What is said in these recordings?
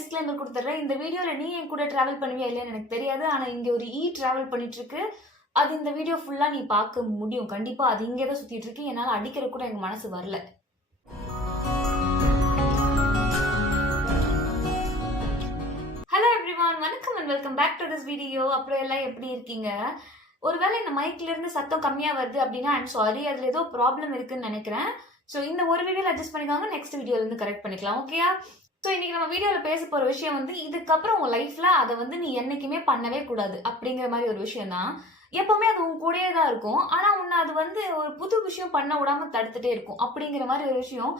Disclaimer கொடுத்துறேன். இந்த வீடியோல நீ என் கூட டிராவல் பண்ணுவியா இல்லையான்னு எனக்கு தெரியாது. ஆனா இங்க ஒரு டிராவல் பண்ணிட்டு இருக்கு. அது இந்த வீடியோ ஃபுல்லா நீ பார்க்க முடியும். கண்டிப்பா அது இங்கே தான் சுத்திட்டு இருக்கு. என்னால அடிக்கிற கூட எனக்கு மனசு வரல. ஹலோ எவ்ரிவான், வணக்கம் and welcome back to this video. அப்புறம் எல்லாம் எப்படி இருக்கீங்க? ஒருவேளை இந்த மைக்ல இருந்து சத்தம் கம்மியா வருது அப்படின்னா ஐம் சாரி, அதுல ஏதோ ப்ராப்ளம் இருக்குன்னு நினைக்கிறேன். ஸோ இந்த ஒரு வீடியோல அட்ஜஸ்ட் பண்ணிக்கோங்க, நெக்ஸ்ட் வீடியோல இருந்து கரெக்ட் பண்ணிக்கலாம். ஓகேயா? ஸோ இன்னைக்கு நம்ம வீடியோல பேச போற விஷயம் வந்து இதுக்கப்புறம் உங்க லைஃப்ல அதை வந்து நீ என்னைக்குமே பண்ணவே கூடாது அப்படிங்கிற மாதிரி ஒரு விஷயம் தான். எப்பவுமே அது உன் கூடயே தான் இருக்கும். ஆனா உன்னை அது வந்து ஒரு புது விஷயம் பண்ண விடாம தடுத்துட்டே இருக்கும் அப்படிங்கிற மாதிரி ஒரு விஷயம்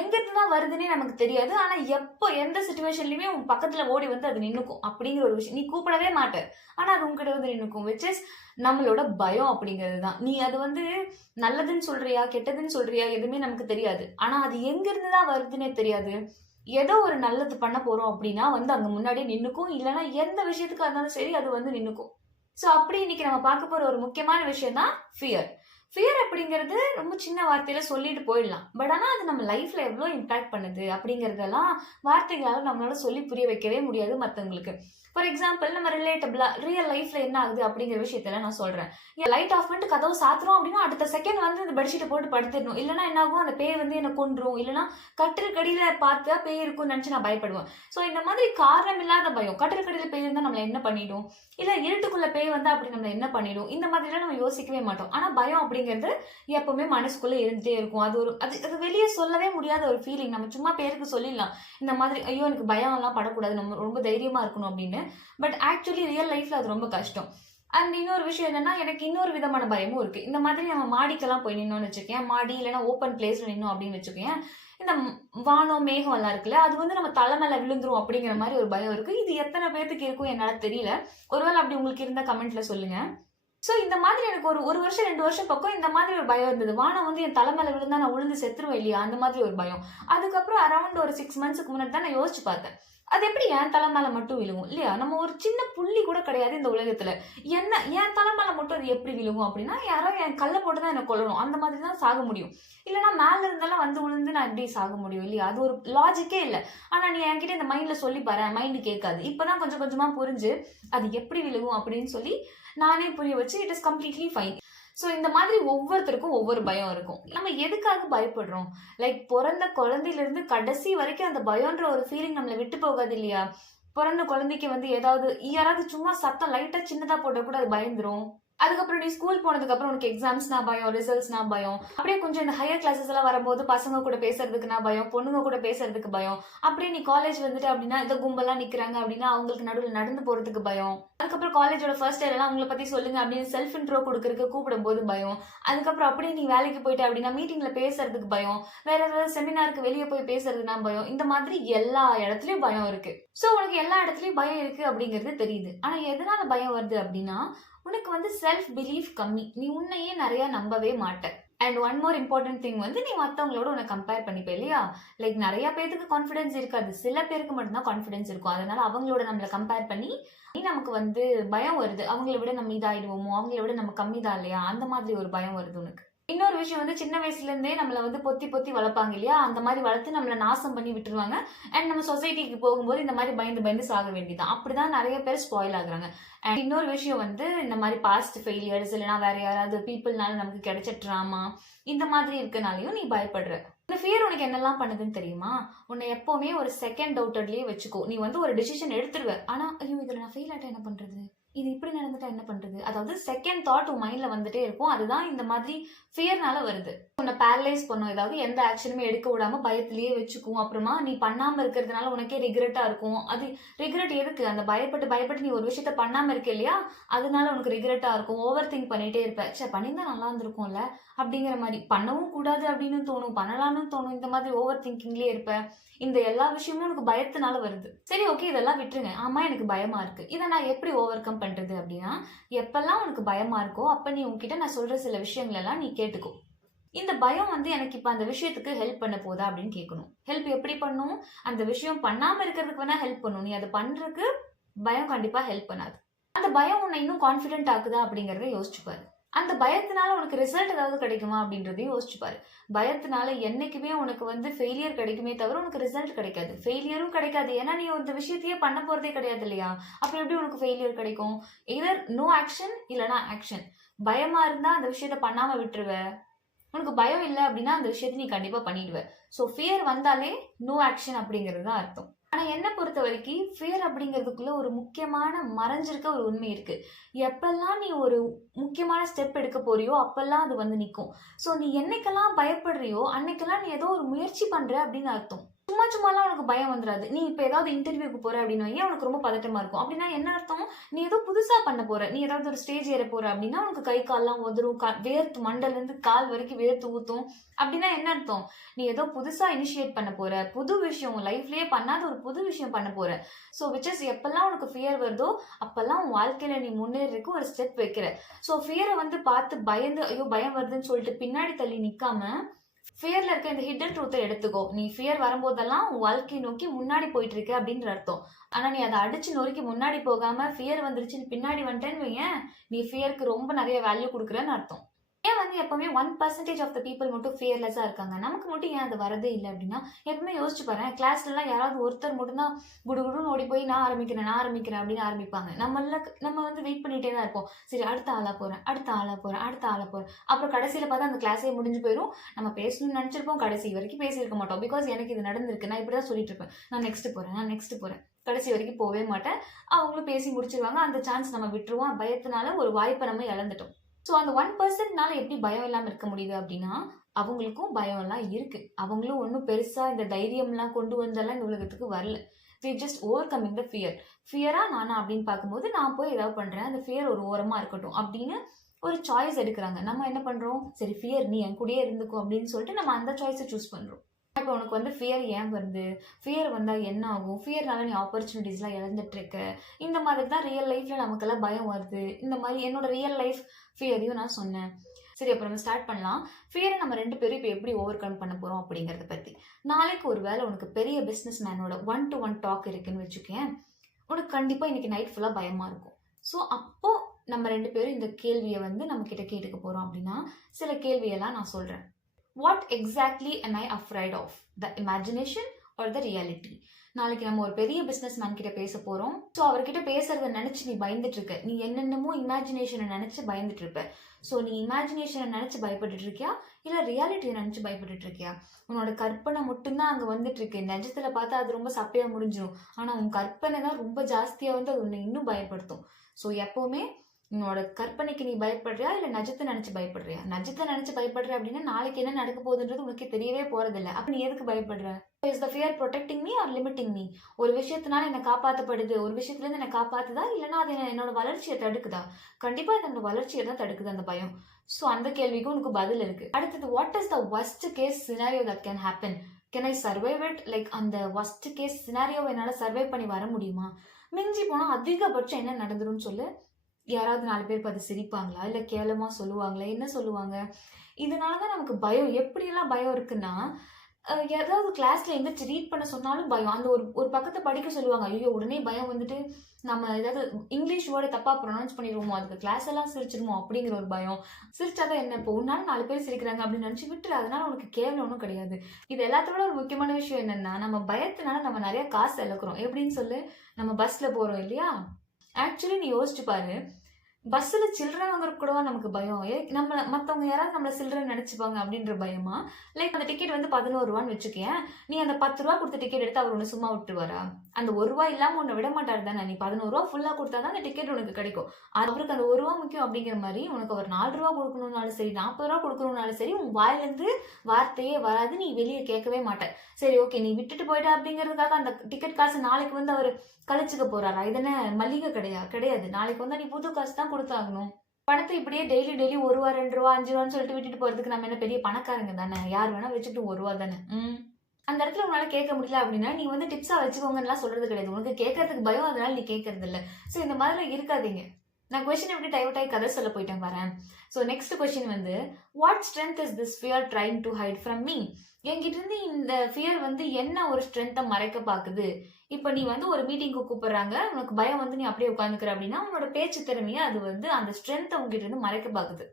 எங்கிருந்து தான் வருதுன்னே நமக்கு தெரியாது. ஆனா எப்போ எந்த சுச்சுவேஷன்லயுமே உன் பக்கத்துல ஓடி வந்து அது நின்னுக்கும் அப்படிங்கிற ஒரு விஷயம். நீ கூப்பிடவே மாட்ட, ஆனா அது உங்ககிட்ட வந்து நின்னுக்கும். விச் இஸ் நம்மளோட பயம் அப்படிங்கிறது தான். நீ அது வந்து நல்லதுன்னு சொல்றியா கெட்டதுன்னு சொல்றியா எதுவுமே நமக்கு தெரியாது. ஆனா அது எங்கிருந்து தான் வருதுன்னே தெரியாது. ஏதோ ஒரு நல்லது பண்ண போறோம் அப்படின்னா வந்து அங்க முன்னாடியே நின்னுக்கும். இல்லைன்னா எந்த விஷயத்துக்கு இருந்தாலும் சரி அது வந்து நின்னுக்கும். ஸோ அப்படி இன்னைக்கு நம்ம பார்க்க போற ஒரு முக்கியமான விஷயம் தான் ஃபியர். ஃபியர் அப்படிங்கிறது ரொம்ப சின்ன வார்த்தையில சொல்லிட்டு போயிடலாம். பட் ஆனா அது நம்ம லைஃப்ல எவ்வளவு இம்பாக்ட் பண்ணுது அப்படிங்கறதெல்லாம் வார்த்தைகளால நம்மளால சொல்லி புரிய வைக்கவே முடியாது மத்தவங்களுக்கு. ஃபார் எக்ஸாம்பிள் நம்ம ரிலேட்டபிளா ரியல் லைஃப்ல என்ன ஆகுது அப்படிங்கிற விஷயத்துல நான் சொல்றேன். லைட் ஆஃப் பண்ணிட்டு கதவு சாத்துறோம் அப்படின்னா அடுத்த செகண்ட் வந்து இந்த பெட்ஷீட்டை போட்டு படுத்துடணும். இல்லைன்னா என்ன ஆகும், அந்த பேய் வந்து என்ன கொன்றும். இல்லைன்னா கட்டிலுக்கடியில பார்த்தா பேய் இருக்கும்னு நினைச்சு நான் பயப்படுவேன். ஸோ இந்த மாதிரி காரணம் இல்லாத பயம். கட்டிலுக்கடியில பேய் இருந்தா நம்மள என்ன பண்ணிடும், இல்ல இருட்டுக்குள்ள பேய் வந்தா அப்படி நம்மள என்ன பண்ணிடும், இந்த மாதிரிலாம் நம்ம யோசிக்கவே மாட்டோம். ஆனா பயம் அப்படிங்கிறது எப்பவுமே மனசுக்குள்ள இருந்துட்டே இருக்கும். அது ஒரு அது வெளியே சொல்லவே முடியாத ஒரு ஃபீலிங். நம்ம சும்மா பேருக்கு சொல்லிடலாம் இந்த மாதிரி, ஐயோ எனக்கு பயம் எல்லாம் படக்கூடாது, நம்ம ரொம்ப தைரியமா இருக்கணும் அப்படின்னு. பட் ஆக்சுவலி ரியல் லைஃப்ல அது ரொம்ப கஷ்டம். அண்ட் இன்னொரு விஷயம் என்னன்னா, எனக்கு இன்னொரு விதமான பயமும் இருக்கு. இந்த மாதிரி நம்ம மாடிக்கெல்லாம் போய் நின்னோம்னு வச்சுக்கேன், மாடி இல்லைன்னா ஓப்பன் பிளேஸ்ல நின்னோம் அப்படின்னு வச்சுக்கேன், இந்த வானம் மேகம் எல்லாம் இருக்குல்ல, அது வந்து நம்ம தலை மேல விழுந்துரும் அப்படிங்கிற மாதிரி ஒரு பயம் இருக்கு. இது எத்தனை பேருக்கு இருக்கும் என்னால தெரியல. ஒருவேளை அப்படி உங்களுக்கு இருந்தா கமெண்ட்ல சொல்லுங்க. ஸோ இந்த மாதிரி எனக்கு ஒரு வருஷம் 2 வருஷம் பக்கம் இந்த மாதிரி ஒரு பயம் இருந்தது. வானம் வந்து என் தலை மேல விழுந்தா நான் விழுந்து செத்துருவேன் இல்லையா, அந்த மாதிரி ஒரு பயம். அதுக்கப்புறம் அரௌண்ட் ஒரு 6 மந்த்ஸ்க்கு முன்னாடி தான் நான் யோசிச்சு பார்த்தேன், அது எப்படி என் தலை மேல மட்டும் விழுகும் இல்லையா, நம்ம ஒரு சின்ன புள்ளி கூட கிடையாது இந்த உலகத்துல, என்ன என் தலை மேல மட்டும் அது எப்படி விழுகும் அப்படின்னா, யாரோ என் கல்லை போட்டு தான் என்ன கொல்லணும், அந்த மாதிரி தான் சாக முடியும். இல்லைன்னா மேல இருந்தாலும் வந்து விழுந்து நான் எப்படி சாக முடியும் இல்லையா, அது ஒரு லாஜிக்கே இல்லை. ஆனா நீ என்கிட்ட இந்த மைண்ட்ல சொல்லி பாரு, மைண்டு கேட்காது. இப்பதான் கொஞ்சம் கொஞ்சமா புரிஞ்சு அது எப்படி விழுகும் அப்படின்னு சொல்லி நானே புரிய வச்சு it is completely fine. So இந்த மாதிரி ஒவ்வொருத்தருக்கும் ஒவ்வொரு பயம் இருக்கும். நம்ம எதுக்காக பயப்படுறோம்? லைக் பிறந்த குழந்தையில இருந்து கடைசி வரைக்கும் அந்த பயம்ன்ற ஒரு ஃபீலிங் நம்மளை விட்டு போகாது இல்லையா. பிறந்த குழந்தைக்கு வந்து யாராவது சும்மா சத்தம் லைட்டா சின்னதா போட்ட கூட அது பயந்துரும். அதுக்கப்புறம் நீ ஸ்கூல் போனதுக்கு அப்புறம் உனக்கு எக்ஸாம்ஸ்னா பயம், ரிசல்ட்ஸ்னா பயம். அப்படியே கொஞ்சம் இந்த ஹையர் கிளாஸஸ் எல்லாம் வரும்போது பசங்க கூட பேசுறதுக்குனா பயம், பொண்ணுங்க கூட பேசுறதுக்கு பயம். அப்படியே நீ காலேஜ் வந்துட்டு அப்படின்னா இந்த கும்பெல்லாம் நிக்கிறாங்க அப்படின்னா அவங்களுக்கு நடுவில் நடந்து போறதுக்கு பயம். அதுக்கப்புறம் காலேஜோட ஃபர்ஸ்ட் இயர் எல்லாம் உங்களை பத்தி சொல்லுங்க அப்படின்னு செல்ஃப் இன்ட்ரோ கொடுக்கறதுக்கு கூப்பிடும் போது பயம். அதுக்கப்புறம் அப்படியே நீ வேலைக்கு போயிட்டு அப்படின்னா மீட்டிங்ல பேசுறதுக்கு பயம், வேற ஏதாவது செமினாருக்கு வெளியே போய் பேசுறதுனா பயம். இந்த மாதிரி எல்லா இடத்துலயும் பயம் இருக்கு. சோ உனக்கு எல்லா இடத்துலயும் பயம் இருக்கு அப்படிங்கிறது தெரியுது. ஆனா எதனால பயம் வருது அப்படின்னா, உனக்கு வந்து செல்ஃப் பிலீஃப் கம்மி. நீ உன்னையே நிறைய நம்பவே மாட்ட. And one more important thing வந்து நீ மற்றவங்களோட உன்னை கம்பேர் பண்ணிப்ப இல்லையா. லைக் நிறைய பேருக்கு கான்ஃபிடன்ஸ் இருக்காது, சில பேருக்கு மட்டும்தான் கான்ஃபிடன்ஸ் இருக்கும். அதனால அவங்களோட நம்மளை கம்பேர் பண்ணி நமக்கு வந்து பயம் வருது. அவங்கள விட நம்ம இதாயிடுவோமோ, அவங்கள விட நம்ம கம்மி தான் இல்லையா, அந்த மாதிரி ஒரு பயம் வருது உனக்கு. இன்னொரு விஷயம் வந்து சின்ன வயசுல இருந்தே நம்மள வந்து பொத்தி பொத்தி வளர்ப்பாங்க இல்லையா, அந்த மாதிரி வளர்த்து நம்மள நாசம் பண்ணி விட்டுருவாங்க. அண்ட் நம்ம சொசைட்டிக்கு போகும்போது இந்த மாதிரி பயந்து பயந்து சாக வேண்டியதான். அப்படிதான் நிறைய பேர் ஸ்பாயில் ஆகுறாங்க. அண்ட் இன்னொரு விஷயம் வந்து இந்த மாதிரி பாஸ்ட் ஃபெயிலியர்ஸ் இல்லைன்னா வேற யாராவது பீப்புள்னால நமக்கு கிடைச்ச ட்ராமா இந்த மாதிரி இருக்கனாலையும் நீ பயப்படுற. இந்த ஃபியர் உனக்கு என்னெல்லாம் பண்ணுதுன்னு தெரியுமா? உன்னை எப்பவுமே ஒரு செகண்ட் டவுட்டட்லயே வச்சுக்கோ. நீ வந்து ஒரு டிசிஷன் எடுத்துருவ, ஆனா ஐயோ இதுல நான் ஃபெயில் ஆயிட்டா என்ன பண்றது, இது இப்படி நடந்துட்டா என்ன பண்றது, அதாவது செகண்ட் தாட் உன் மைண்ட்ல வந்துட்டே இருக்கும். அதுதான் இந்த மாதிரி ஃபியர்னால வருது. உன்னை பேரலைஸ் பண்ணும், ஏதாவது எந்த ஆக்ஷனுமே எடுக்க விடாம பயத்திலேயே வச்சுக்கும். அப்புறமா நீ பண்ணாம இருக்கிறதுனால உனக்கே ரிக்ரெட்டா இருக்கும். அது ரிக்ரெட் எதுக்கு, அந்த பயப்பட்டு பயப்பட்டு நீ ஒரு விஷயத்த பண்ணாம இருக்க இல்லையா, அதனால உனக்கு ரிக்ரெட்டா இருக்கும். ஓவர் திங்க் பண்ணிட்டே இருப்ப, சே பண்ணியிருந்தா நல்லா இருந்திருக்கும்ல அப்படிங்கிற மாதிரி. பண்ணவும் கூடாது அப்படின்னு தோணும், பண்ணலாம்னு தோணும். இந்த மாதிரி ஓவர் திங்கிங்லயே இருப்ப. இந்த எல்லா விஷயமும் உனக்கு பயத்தினால வருது. சரி ஓகே, இதெல்லாம் விட்டுருங்க. ஆமா எனக்கு பயமா இருக்கு, இதை நான் எப்படி ஓவர் கம் பண்றது அப்படின்னா, எப்பெல்லாம் உனக்கு பயமா இருக்கோ அப்ப நீ உன்கிட்ட நான் சொல்ற சில விஷயங்கள் எல்லாம் நீ கேட்டுக்கோ. இந்த பயம் வந்து எனக்கு இப்ப அந்த விஷயத்துக்கு ஹெல்ப் பண்ண போதா அப்படின்னு கேட்கணும். ஹெல்ப் எப்படி பண்ணும்? அந்த விஷயம் பண்ணாம இருக்கிறதுக்கு வேணா ஹெல்ப் பண்ணும். நீ அதை பண்றதுக்கு பயம் கண்டிப்பா ஹெல்ப் பண்ணாது. அந்த பயம் உன்னை இன்னும் கான்ஃபிடென்ட் ஆக்குதா அப்படிங்கறத யோசிச்சுப்பாரு. அந்த பயத்தினால உனக்கு ரிசல்ட் ஏதாவது கிடைக்குமா அப்படின்றதையும் யோசிச்சு பாரு. பயத்தினால என்னைக்குமே உனக்கு வந்து ஃபெயிலியர் கிடைக்குமே தவிர உனக்கு ரிசல்ட் கிடைக்காது. ஃபெயிலியரும் கிடைக்காது. ஏன்னா நீ இந்த விஷயத்தையே பண்ண போறதே கிடையாது இல்லையா? அப்புறம் எப்படி உனக்கு ஃபெயிலியர் கிடைக்கும்? எதர் நோ ஆக்ஷன் இல்லனா ஆக்ஷன். பயமா இருந்தா அந்த விஷயத்த பண்ணாம விட்டுருவ. உனக்கு பயம் இல்லை அப்படின்னா அந்த விஷயத்தை நீ கண்டிப்பா பண்ணிடுவ. ஸோ ஃபியர் வந்தாலே நோ ஆக்ஷன் அப்படிங்கிறது தான் அர்த்தம். ஆனா என்ன பொறுத்த வரைக்கும் ஃபியர் அப்படிங்கிறதுக்குள்ள ஒரு முக்கியமான மறைஞ்சிருக்க ஒரு உண்மை இருக்கு. எப்பெல்லாம் நீ ஒரு முக்கியமான ஸ்டெப் எடுக்க போறியோ அப்பெல்லாம் அது வந்து நிற்கும். ஸோ நீ என்னைக்கெல்லாம் பயப்படுறியோ அன்னைக்கெல்லாம் நீ ஏதோ ஒரு முயற்சி பண்ற அப்படின்னு அர்த்தம். சும்மாலாம் உனக்கு பயம் வந்துடாது. நீ இப்ப ஏதாவது இன்டர்வியூக்கு போற அப்படின்னு வையேன், உனக்கு ரொம்ப பதட்டமா இருக்கும். அப்படின்னா என்ன அர்த்தம்? நீ ஏதோ புதுசா பண்ண போற, நீ ஏதாவது ஒரு ஸ்டேஜ் ஏற போற அப்படின்னா உனக்கு கை கால்லாம் உதறும், வேர்த்து மண்டல இருந்து கால் வரைக்கும் வேர்த்து ஊத்தும். அப்படின்னா என்ன அர்த்தம்? நீ ஏதோ புதுசா இனிஷியேட் பண்ண போற, புது விஷயம், லைஃப்லயே பண்ணாத ஒரு புது விஷயம் பண்ண போற. ஸோ விச் இஸ் எப்பெல்லாம் உனக்கு ஃபியர் வருதோ அப்பெல்லாம் உன் வாழ்க்கையில நீ முன்னேறதுக்கு ஒரு ஸ்டெப் வைக்கிற. ஸோ ஃபியரை வந்து பார்த்து பயந்து ஐயோ பயம் வருதுன்னு சொல்லிட்டு பின்னாடி தள்ளி நிக்காம ஃபியர்ல இருக்க இந்த ஹிடன் ட்ரூத்தை எடுத்துக்கோ. நீ ஃபியர் வரும்போதெல்லாம் உன் வாழ்க்கையை நோக்கி முன்னாடி போயிட்டு இருக்க அப்படின்ற அர்த்தம். ஆனா நீ அதை அடிச்சு நொறுக்கி முன்னாடி போகாம ஃபியர் வந்துருச்சுன்னு பின்னாடி வந்துட்டேன்னு வையேன், நீ ஃபியருக்கு ரொம்ப நிறைய வேல்யூ கொடுக்குறன்னு அர்த்தம். ஏன் வந்து எப்பவுமே 1% ஆஃப் த பீப்புள் மட்டும் ஃபியர்லெஸ்ஸா இருக்காங்க? நமக்கு மட்டும் ஏன் அது வரதே இல்லை அப்படின்னா, எப்பவுமே யோசிச்சு பாரு, கிளாஸ்லாம் யாராவது ஒருத்தர் மட்டும்தான் குடுகுடுன்னு ஓடி போய் நான் ஆரம்பிக்கிறேன் அப்படின்னு ஆரம்பிப்பாங்க. நம்ம வந்து வெயிட் பண்ணிட்டே தான் இருப்போம். சரி அடுத்த ஆளா போறேன், அப்புறம் கடைசியில பார்த்தா அந்த கிளாஸே முடிஞ்சு போயிடும். நம்ம பேசணும்னு நினைச்சிருப்போம், கடைசி வரைக்கும் பேசியிருக்க மாட்டோம். பிகாஸ் எனக்கு இது நடந்திருக்கு, நான் இப்படிதான் சொல்லிட்டு இருப்பேன், நான் நெக்ஸ்ட் போறேன், கடைசி வரைக்கும் போவே மாட்டேன். அவங்களும் பேசி முடிச்சிருவாங்க. அந்த சான்ஸ் நம்ம விட்டுருவோம். பயத்தினால ஒரு வாய்ப்பை நம்ம இழந்துட்டோம். ஸோ அந்த 1%னால எப்படி பயம் இல்லாமல் இருக்க முடியுது அப்படின்னா, அவங்களுக்கும் பயம் எல்லாம் இருக்கு. அவங்களும் ஒன்றும் பெருசா இந்த தைரியம்லாம் கொண்டு வந்தெல்லாம் இந்த உலகத்துக்கு வரல. They just over coming the fear. ஃபியரா நானா அப்படின்னு பார்க்கும்போது நான் போய் ஏதாவது பண்றேன், அந்த ஃபியர் ஒரு ஓரமா இருக்கட்டும் அப்படின்னு ஒரு சாய்ஸ் எடுக்கிறாங்க. நம்ம என்ன பண்றோம்? சரி ஃபியர் நீ என் கூடயே இருந்துக்கும் அப்படின்னு சொல்லிட்டு நம்ம அந்த சாய்ஸை சூஸ் பண்றோம். இப்போ உனக்கு வந்து ஃபியர் ஏன் வருது, ஃபியர் வந்தால் என்ன ஆகும், ஃபியர்னால நீ ஆப்பர்ச்சுனிட்டிஸ்லாம் இழந்துட்டு இருக்க, இந்த மாதிரி தான் ரியல் லைஃப்ல நமக்கெல்லாம் பயம் வருது. இந்த மாதிரி என்னோட ரியல் லைஃப் ஃபியரையும் நான் சொன்னேன். சரி அப்புறம் நம்ம ஸ்டார்ட் பண்ணலாம். ஃபியரை நம்ம 2 பேரும் இப்போ எப்படி ஓவர் கம் பண்ண போறோம் அப்படிங்கிறத பத்தி. நாளைக்கு ஒரு வேளை உனக்கு பெரிய பிஸ்னஸ் மேனோட 1-to-1 டாக் இருக்குன்னு வச்சுக்கேன், உனக்கு கண்டிப்பா இன்னைக்கு நைட் ஃபுல்லா பயமா இருக்கும். ஸோ அப்போ நம்ம 2 பேரும் இந்த கேள்வியை வந்து நம்ம கிட்ட கேட்டுக்க போறோம் அப்படின்னா, சில கேள்வியெல்லாம் நான் சொல்றேன். What exactly am I afraid of? The imagination or the reality? நாளைக்கு நம்ம ஒரு பெரிய பிசினஸ் மேன் கிட்ட பேச போறோம். ஸோ அவர்கிட்ட பேசுறத நினைச்சு நீ பயந்துட்டு இருக்க. நீ என்னென்னமோ இமேஜினேஷனை நினைச்சு பயந்துட்டு இருப்ப. ஸோ நீ இமேஜினேஷனை நினைச்சு பயப்பட்டுட்டு இருக்கியா, இல்ல ரியாலிட்டியை நினைச்சு பயப்பட்டுட்டு இருக்கியா? உன்னோட கற்பனை மட்டும்தான் அங்க வந்துட்டு இருக்கு. நிஜத்துல பார்த்தா அது ரொம்ப சப்பையா முடிஞ்சிடும். ஆனா உன் கற்பனை தான் ரொம்ப ஜாஸ்தியா வந்து அது உன்னை இன்னும் பயப்படுத்தும். ஸோ எப்பவுமே உன்னோட கற்பனைக்கு நீ பயப்படுறியா இல்ல நஜத்தை நினைச்சு பயப்படுறியா? நஜத்தை நினைச்சு பயப்படுற அப்படின்னா நாளைக்கு என்ன நடக்க போகுதுன்றது உனக்கு தெரியவே போறதில்லை. அப்ப நீ எதுக்கு பயப்படுற? Is the fear protecting me or limiting me? ஒரு விஷயத்தினால என்ன காப்பாற்றப்படுது, ஒரு விஷயத்துல இருந்து என்ன காப்பாத்துதா, இல்லைன்னா அது என்னோட வளர்ச்சியை தடுக்குதா? கண்டிப்பா அது அந்த வளர்ச்சியை தான் தடுக்குது அந்த பயம். ஸோ அந்த கேள்விக்கு உனக்கு பதில் இருக்கு. அடுத்தது, what is the worst case scenario that can happen? Can I survive it? Like அந்த worst case scenario என்னால சர்வை பண்ணி வர முடியுமா? மிஞ்சி போனா அதிகபட்சம் என்ன நடந்துரும் சொல்லு? யாராவது 4 பேர் பார்த்து சிரிப்பாங்களா, இல்ல கேவலமா சொல்லுவாங்களா, என்ன சொல்லுவாங்க? இதனாலதான் நமக்கு பயம். எப்படியெல்லாம் பயம் இருக்குன்னா, ஏதாவது கிளாஸ்ல எந்திரிச்சு ரீட் பண்ண சொன்னாலும் பயம். அந்த ஒரு பக்கத்தை படிக்க சொல்லுவாங்க, ஐயோ உடனே பயம் வந்துட்டு நம்ம ஏதாவது இங்கிலீஷ் வேர்டை தப்பா ப்ரொனவுன்ஸ் பண்ணிடுவோமோ, அதுக்கு கிளாஸ் எல்லாம் சிரிச்சிருமோ அப்படிங்கிற ஒரு பயம். சிரிச்சாதான் என்ன, இப்போ உன்னால 4 பேர் சிரிக்கிறாங்க அப்படின்னு நினைச்சு விட்டுரு. அதனால உனக்கு கேவலம் ஒன்றும் கிடையாது. இது எல்லாத்தோட ஒரு முக்கியமான விஷயம் என்னன்னா, நம்ம பயத்தினால நம்ம நிறைய காசு இழக்கிறோம். எப்படின்னு சொல்லு? நம்ம பஸ்ல போறோம் இல்லையா, ஆக்சுவலி நீ யோசிச்சு பாரு, பஸ்ஸில் சில்லறை வாங்குறது கூடவா நமக்கு பயம்? நம்ம மற்றவங்க யாராவது நம்மளை சில்லறை நினைச்சுப்பாங்க அப்படின்ற பயமா? லைக் அந்த டிக்கெட் வந்து 11 ரூபான்னு வச்சுக்கேன், நீ அந்த 10 ரூபா கொடுத்த டிக்கெட் எடுத்து அவர் ஒன்று சும்மா விட்டுருவாரா? அந்த 1 ரூபா இல்லாமல் உன்னை விட மாட்டார் தானே? நீ 11 ரூபா ஃபுல்லாக கொடுத்தா தான் அந்த டிக்கெட் உனக்கு கிடைக்கும். அவருக்கு அந்த 1 ரூபா முக்கியம் அப்படிங்கிற மாதிரி உனக்கு அவர் 4 ரூபா கொடுக்கணும்னாலும் சரி, 40 ரூபா கொடுக்கணும்னாலும் சரி, உன் வாயிலேருந்து வார்த்தையே வராது, நீ வெளியே கேட்கவே மாட்டேன். சரி ஓகே, நீ விட்டுட்டு போயிட்ட அப்படிங்கிறதுக்காக அந்த டிக்கெட் காசு நாளைக்கு வந்து அவர் கழிச்சுக்க போறாரா? இதென்ன மல்லிகை கிடையாது. நாளைக்கு வந்து நீ புது காசு தான் கொடுத்தாகணும். பணத்தை இப்படியே டெய்லி 1 ரூபா 2 ரூபா 5 ரூபான்னு சொல்லிட்டு விட்டுட்டு போறதுக்கு நம்ம என்ன பெரிய பணக்காரங்க தானே? யார் வேணா வச்சுட்டு 1 ரூபா தானே. அந்த இடத்துல உன்னால கேட்க முடியல அப்படின்னா நீ வந்து டிப்ஸா வச்சுக்கோங்கலாம் சொல்றது கிடையாது. உனக்கு கேட்கறதுக்கு பயம், அதனால நீ கேட்கறது இல்லை. ஸோ இந்த மாதிரி இருக்காதீங்க. நான் கொஸ்டின் எப்படி டைவர்ட் ஆகி கதை சொல்ல போயிட்டேன் பாரு. ஸோ நெக்ஸ்ட் கொஸ்டின் வந்து, what strength is this fear trying to hide from me? என்கிட்ட இருந்து இந்த ஃபியர் வந்து என்ன ஒரு ஸ்ட்ரென்த்தை மறைக்க பாக்குது? இப்போ நீ வந்து ஒரு மீட்டிங்க்கு கூப்பிடுறாங்க, உனக்கு பயம் வந்து நீ அப்படியே உட்காந்துக்கிற அப்படின்னா உன்னோட பேச்சு திறமையை அது வந்து அந்த ஸ்ட்ரென்த்தை உங்ககிட்ட இருந்து மறைக்க பாக்குது.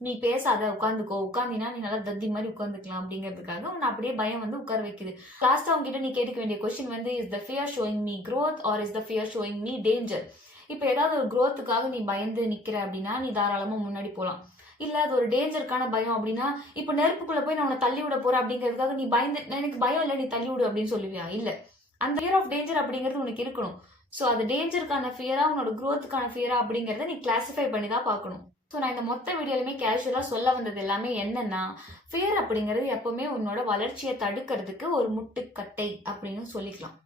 நீ பேசாத, உட்காந்துக்கோ, உட்காந்தினா நீ நல்லா தத்தி மாதிரி உட்காந்துக்கலாம் அப்படிங்கிறதுக்காக உன்னை அப்படியே பயம் வந்து உட்கார வைக்குது. லாஸ்டா உங்ககிட்ட நீ கேட்க வேண்டிய கொஸ்டின் வந்து, is the fear showing me growth or is the fear showing me danger? இப்போ ஏதாவது ஒரு growthக்காக நீ பயந்து நிக்கிற அப்படின்னா நீ தாராளமா முன்னாடி போகலாம். இல்ல அது ஒரு டேஞ்சருக்கான பயம் அப்படின்னா, இப்போ நெருப்புக்குள்ள போய் நான் உன்னை தள்ளி விட போறேன் அப்படிங்கிறதுக்காக நீ பயந்து, எனக்கு பயம் இல்லை நீ தள்ளி விடு அப்படின்னு சொல்லுவியா? இல்ல. அந்த ஃபியர் ஆஃப் டேஞ்சர் அப்படிங்கிறது உனக்கு இருக்கணும். ஸோ அது டேஞ்சருக்கான ஃபியரா உன்னோட growthக்கான ஃபியரா அப்படிங்கிறத நீ கிளாசிஃபை பண்ணி தான் பார்க்கணும். ஸோ நான் இந்த மொத்த வீடியோலுமே கேஷுவலா சொல்ல வந்தது எல்லாமே என்னன்னா, ஃபியர் அப்படிங்கிறது எப்பவுமே உன்னோட வளர்ச்சியை தடுக்கிறதுக்கு ஒரு முட்டுக்கட்டை அப்படின்னு சொல்லிக்கலாம்.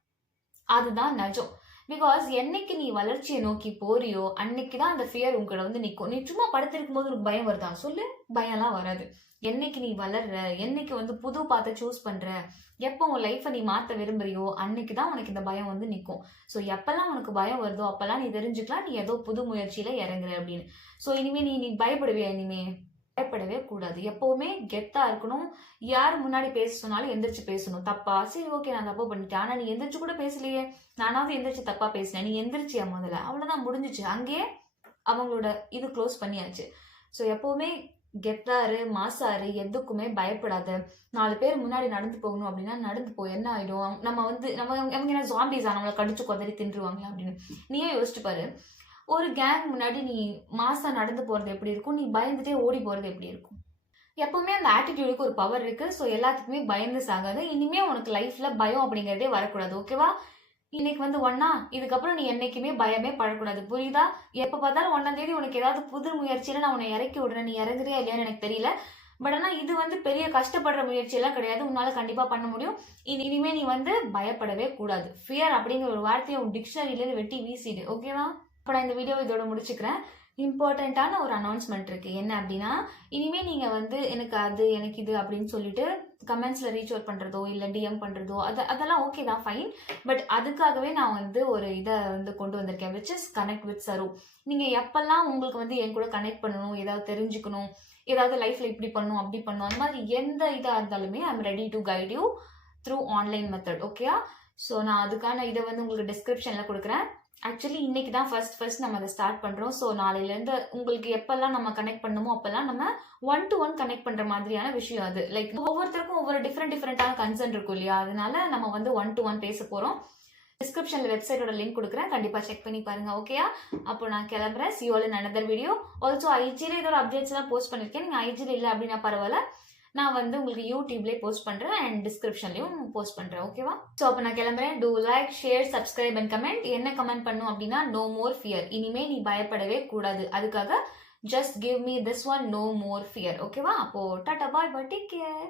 அதுதான் நிஜம். பிகாஸ் என்னைக்கு நீ வளர்ச்சியை நோக்கி போறியோ அன்னைக்கு தான் அந்த ஃபியர் உங்ககிட்ட வந்து நிற்கும். நீ சும்மா படுத்திருக்கும் போது உனக்கு பயம் வருதா? சொல்லு. பயம்லாம் வராது. என்னைக்கு நீ வளர்ற, என்னைக்கு வந்து புது பாத்தை சூஸ் பண்ற, எப்போ உன் லைஃப்பை நீ மாற்ற விரும்புறியோ அன்னைக்கு தான் உனக்கு இந்த பயம் வந்து நிற்கும். ஸோ எப்பெல்லாம் உனக்கு பயம் வருதோ அப்பெல்லாம் நீ தெரிஞ்சுக்கலாம் நீ ஏதோ புது முயற்சியில இறங்குற அப்படின்னு. ஸோ இனிமே நீ பயப்படுவியா? இனிமே பயப்படவே கூடாது. எப்பவுமே கெத்தா இருக்கணும். யார் முன்னாடி பேச சொன்னாலும் எந்திரிச்சு பேசணும். தப்பா? சரி ஓகே நான் தப்பா பண்ணிட்டேன். ஆனா நீ எந்திரிச்சு கூட பேசலையே, நானாவது எந்திரிச்சு தப்பா பேசினேன், நீ எந்திரிச்சியா முதல்ல? அவ்வளவுதான், முடிஞ்சிச்சு. அங்கேயே அவங்களோட இது க்ளோஸ் பண்ணியாச்சு. ஸோ எப்பவுமே கெத்தாரு, மாசாரு, எதுக்குமே பயப்படாத. 4 பேர் முன்னாடி நடந்து போகணும் அப்படின்னா நடந்து போ. என்ன ஆயிடும்? நம்ம அவங்க என்ன ஜாம்பிஸா நம்மளை கடிச்சு கொதறி தின்றுவாங்களா அப்படின்னு நீயே யோசிச்சு பாரு. ஒரு கேங் முன்னாடி நீ மாசா நடந்து போறது எப்படி இருக்கும்? நீ பயந்துட்டே ஓடி போறது எப்படி இருக்கும்? எப்பவுமே அந்த ஆட்டிடியூடுக்கு ஒரு பவர் இருக்கு. ஸோ எல்லாத்துக்குமே பயந்து சாகாது. இனிமே உனக்கு லைஃப்ல பயம் அப்படிங்கிறதே வரக்கூடாது. ஓகேவா? இன்னைக்கு வந்து ஒன்னா, இதுக்கப்புறம் நீ என்னைக்குமே பயமே படக்கூடாது. புரியுதா? எப்ப பார்த்தாலும் 1ஆம் தேதி உனக்கு ஏதாவது புது முயற்சியில நான் உன்னை இறக்கி விடுறேன். நீ இறங்குறியா இல்லையான்னு எனக்கு தெரியல. பட் ஆனா இது வந்து பெரிய கஷ்டப்படுற முயற்சியெல்லாம் கிடையாது. உன்னால கண்டிப்பா பண்ண முடியும். இனிமே நீ வந்து பயப்படவே கூடாது. ஃபியர் அப்படிங்கிற ஒரு வார்த்தையை உன் டிக்ஷனரியில வெட்டி வீசிடு. ஓகேவா? இப்போ நான் இந்த வீடியோ இதோட முடிச்சுக்கிறேன். இம்பார்ட்டண்ட்டான ஒரு அனௌன்ஸ்மெண்ட் இருக்கு. என்ன அப்படின்னா, இனிமே நீங்க வந்து எனக்கு அது எனக்கு இது அப்படின்னு சொல்லிட்டு கமெண்ட்ஸ்ல ரீச் அவுட் பண்றதோ இல்ல டிஎம் பண்றதோ அதெல்லாம் ஓகே தான், ஃபைன். பட் அதுக்காகவே நான் வந்து ஒரு இதை வந்து கொண்டு வந்திருக்கேன், விச் இஸ் கனெக்ட் வித் சரு. நீங்க எப்பெல்லாம் உங்களுக்கு வந்து என் கூட கனெக்ட் பண்ணணும், ஏதாவது தெரிஞ்சுக்கணும், ஏதாவது லைஃப்ல இப்படி பண்ணும் அப்படி பண்ணும், அந்த மாதிரி எந்த இதா இருந்தாலுமே I am ready to guide you through online method. ஓகேயா? ஸோ நான் அதுக்கான இதை வந்து உங்களுக்கு டிஸ்கிரிப்ஷன்ல கொடுக்குறேன். ஆக்சுவலி இன்னைக்கு தான் ஃபர்ஸ்ட் நம்ம அதை ஸ்டார்ட் பண்றோம். ஸோ நாளையிலேருந்து உங்களுக்கு எப்பெல்லாம் நம்ம கனெக்ட் பண்ணுமோ அப்பெல்லாம் நம்ம 1-to-1 கனெக்ட் பண்ற மாதிரியான விஷயம் அது. லைக் ஒவ்வொருத்தருக்கும் ஒவ்வொரு டிஃப்ரெண்டான கன்சர்ன் இருக்கும் இல்லையா? அதனால நம்ம வந்து 1-to-1 பேச போறோம். டிஸ்கிரிப்ஷன்ல வெப்சைட்டோட லிங்க் கொடுக்குறேன், கண்டிப்பா செக் பண்ணி பாருங்க. ஓகேயா? அப்போ நான் கிளம்புறேன். see you all in another video. Also ஐஜில இதோட அப்டேட்ஸ் எல்லாம் போஸ்ட் பண்ணிருக்கேன். நீங்க ஐஜில இல்லை அப்படின்னா பரவாயில்ல, நான் வந்து உங்களுக்கு யூடியூப்லேயே போஸ்ட் பண்ணுறேன் அண்ட் டிஸ்கிரிப்ஷன்லையும் போஸ்ட் பண்ணுறேன். ஓகேவா? ஸோ அப்போ நான் கிளம்புறேன். Do like, share, subscribe and comment. என்ன கமெண்ட் பண்ணும் அப்படின்னா, நோ மோர் ஃபியர். இனிமே நீ பயப்படவே கூடாது. அதுக்காக just give me this one, no more fear. ஓகேவா? அப்போ டாடா, பாய் பாய், டேக் கேர்.